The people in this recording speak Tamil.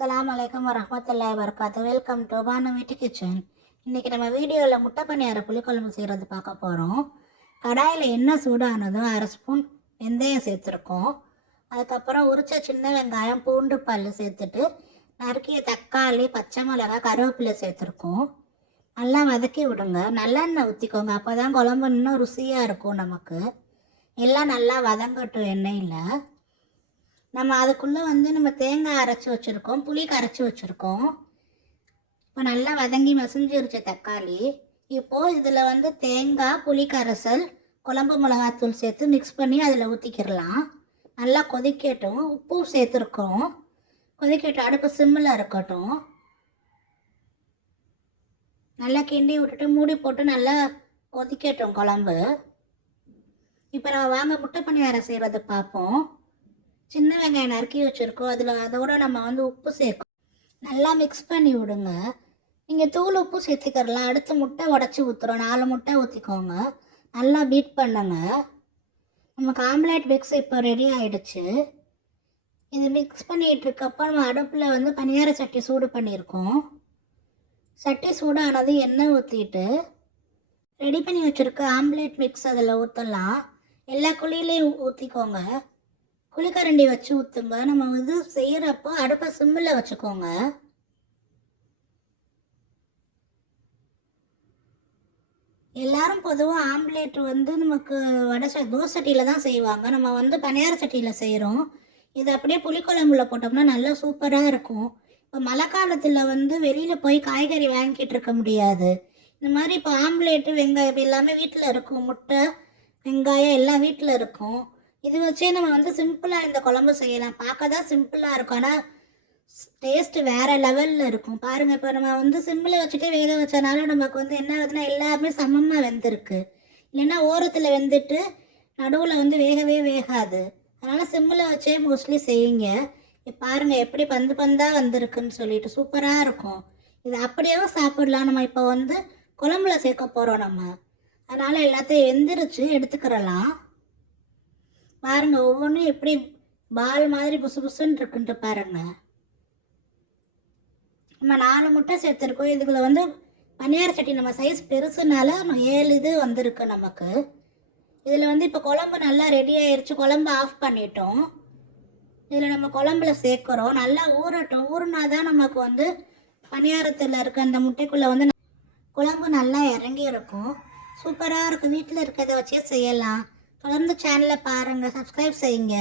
அலாம் வலைக்கம் வரமத்துல்லாஹி வரகாத்து வெல்கம் டு பானு வீட்டு கிச்சன் இன்றைக்கி நம்ம வீடியோவில் முட்டை பணியார புளிக்குழம்பு செய்கிறது பார்க்க போகிறோம் கடாயில் என்ன சூடானதும் அரை ஸ்பூன் வெந்தயம் சேர்த்துருக்கோம். அதுக்கப்புறம் உரிச்ச சின்ன வெங்காயம் பூண்டு பல் சேர்த்துட்டு நறுக்கிய தக்காளி பச்சை மிளகாய் கருவேப்பிலை சேர்த்துருக்கோம். நல்லா வதக்கி விடுங்க. நல்லெண்ணெய் ஊற்றிக்கோங்க அப்போ தான் குழம்பு இன்னும் ருசியாக இருக்கும் நமக்கு. எல்லாம் நல்லா வதங்கட்டும் எண்ணெயில். நம்ம அதுக்குள்ளே வந்து நம்ம தேங்காய் அரைச்சி வச்சுருக்கோம் புளி கரைச்சி வச்சுருக்கோம். இப்போ நல்லா வதங்கி மசிஞ்சிருச்சு தக்காளி. இப்போது இதில் வந்து தேங்காய் புளி கரைசல் குழம்பு மிளகாத்தூள் சேர்த்து மிக்ஸ் பண்ணி அதில் ஊற்றிக்கிடலாம் நல்லா கொதிக்கட்டும். உப்பும் சேர்த்துருக்கோம் கொதிக்கட்டும். அடுப்பு சிம்மில் இருக்கட்டும். நல்லா கிண்டி விட்டுட்டு மூடி போட்டு நல்லா கொதிக்கட்டும் குழம்பு. இப்போ நம்ம வாங்க முட்டை பணியாரம் செய்கிறது பார்ப்போம். சின்ன வெங்காயம் நறுக்கி வச்சுருக்கோம். அதில் அதோட நம்ம வந்து உப்பு சேர்க்கணும். நல்லா மிக்ஸ் பண்ணி விடுங்க. நீங்கள் தூள் உப்பு சேர்த்துக்கிறலாம். அடுத்து முட்டை உடச்சி ஊற்றுறோம் நாலு முட்டை ஊற்றிக்கோங்க நல்லா பீட் பண்ணுங்க. நமக்கு ஆம்லேட் மிக்ஸ் இப்போ ரெடி ஆயிடுச்சு. இது மிக்ஸ் பண்ணிகிட்டு இருக்கப்போ நம்ம அடுப்பில் வந்து பணியார சட்டி சூடு பண்ணியிருக்கோம். சட்டி சூடானது எண்ணெய் ஊற்றிட்டு ரெடி பண்ணி வச்சுருக்க ஆம்லேட் மிக்ஸ் அதில் ஊற்றலாம் எல்லா குழியிலையும் ஊற்றிக்கோங்க குளிக்கரண்டி வச்சு ஊற்றுங்க நம்ம வந்து செய்கிறப்போ அடுப்பை சிம்மில் வச்சுக்கோங்க. எல்லாரும் பொதுவாக ஆம்லேட் வந்து நமக்கு வடை ச தோசை சட்டியில் தான் செய்வாங்க. நம்ம வந்து பனியார் சட்டியில் செய்கிறோம் இது அப்படியே புளிக்குழம்புல போட்டோம்னா நல்லா சூப்பராக இருக்கும். இப்போ மழை காலத்தில் வந்து வெளியில் போய் காய்கறி வாங்கிட்டு இருக்க முடியாது. இந்த மாதிரி இப்போ ஆம்லேட்டு வெங்காயம் எல்லாமே வீட்டில் இருக்கும். முட்டை வெங்காயம் எல்லாம் வீட்டில் இருக்கும். இது வச்சே நம்ம வந்து சிம்பிளாக இந்த குழம்பு செய்யலாம். பார்க்க தான் சிம்பிளாக இருக்கும். ஆனால் டேஸ்ட் வேறு லெவலில் இருக்கும். பாருங்கள் இப்போ நம்ம வந்து சிம்மில் வச்சுட்டே வேக வச்சனால நமக்கு வந்து என்ன ஆகுதுன்னா எல்லாமே சமமாக வெந்திருக்கு. இல்லைன்னா ஓரத்தில் வெந்துட்டு நடுவில் வந்து வேகவே வேகாது. அதனால் சிம்மில் வச்சே மோஸ்ட்லி செய்யுங்க. பாருங்கள் எப்படி பந்து பந்தாக வந்திருக்குன்னு சொல்லிட்டு சூப்பராக இருக்கும். இது அப்படியேவும் சாப்பிடலாம். நம்ம இப்போ வந்து குழம்புல சேர்க்க போகிறோம் நம்ம. அதனால் எல்லாத்தையும் வெந்துருச்சு எடுத்துக்கிறலாம். பாருங்க ஒவ்வொன்றும் எப்படி பால் மாதிரி புசு புசுன்னு இருக்குன்ட்டு பாருங்க. நம்ம நாலு முட்டை சேர்த்துருக்கோம். இதுக்குள்ள வந்து பனியார் சட்டி நம்ம சைஸ் பெருசுனால ஏழு இது வந்திருக்கு நமக்கு. இதில் வந்து இப்போ குழம்பு நல்லா ரெடி ஆயிடுச்சு குழம்பு ஆஃப் பண்ணிட்டோம். இதில் நம்ம குழம்புல சேர்க்குறோம். நல்லா ஊறட்டும். ஊறினா தான் நமக்கு வந்து பணியாரத்தில் இருக்க அந்த முட்டைக்குள்ளே வந்து குழம்பு நல்லா இறங்கி இருக்கும் சூப்பராக இருக்கும் வீட்டில் இருக்கிறத வச்சே செய்யலாம். தொடர்ந்து சேனலை பாருங்கள் சப்ஸ்கிரைப் செய்யுங்க.